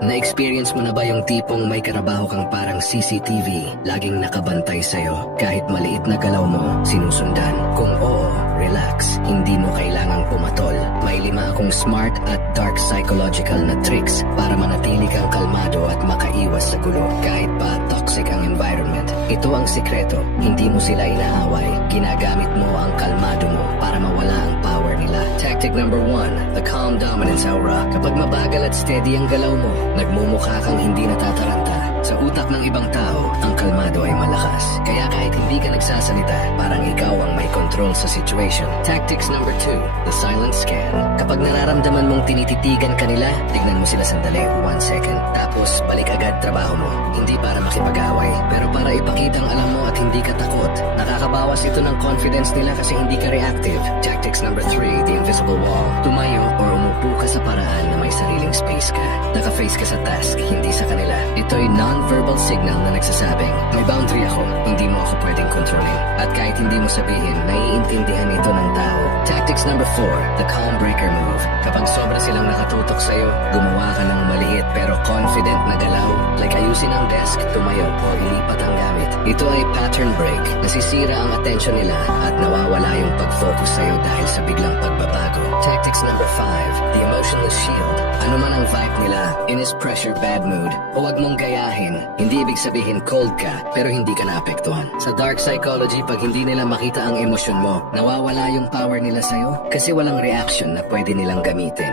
Na-experience mo na ba yung tipong may karabaho kang parang CCTV, laging nakabantay sa'yo, kahit maliit na galaw mo, sinusundan? Kung oo, relax, hindi mo kailangang pumatol. May 5 akong smart at dark psychological na tricks para manatili kang kalmado at makaiwas sa gulo, kahit pa toxic ang environment. Ito ang sikreto, hindi mo sila inaaway, ginagamit mo ang kalmado mo para mawala ang power nila. Tactic number 1, the calm dominance aura. Kapag mabagal at steady ang galaw mo, nagmumukha kang hindi natataranta. Sa utak ng ibang tao, ang kalmado ay malakas. Kaya kahit hindi ka nagsasalita, parang ikaw ang may control sa situation. Tactics number 2, the silent scan. Kapag nararamdaman mong tinititigan ka nila, tignan mo sila sandali, 1 second. Tapos balik agad trabaho mo. Hindi para makipag-away, pero para ipakitang alam mo at hindi ka takot. Nakakabawas ito ng confidence nila kasi hindi ka reactive. Tactics number 3, the invisible wall. Tumayo or umupo ka sa paraan na may sariling space ka. Naka-face ka sa task, hindi sa kanila. Ito'y non-verbal signal na nagsasabing, may boundary ako, hindi mo ako pwedeng kontrolin. At kahit hindi mo sabihin, naiintindihan ito ng tao. Tactics number 4, the calm breaker move. Kapag sobra silang nakatutok sa'yo, gumawa ka ng maliit pero confident na galaw, like ayusin ang desk, tumayo o ilipat ang gamit. Ito ay pattern break. Nasisira ang attention nila at nawawala yung pag-focus sa'yo dahil sa biglang pagbabago. Tactics number 5, the emotionless shield. Ano man ang vibe nila, inis, pressure, bad mood, huwag mong gayahin. Hindi ibig sabihin cold ka, pero hindi ka naapektuhan. Sa dark psychology, pag hindi nila makita ang emosyon mo, nawawala yung power nila sa'yo kasi walang reaction na pwede nilang gamitin.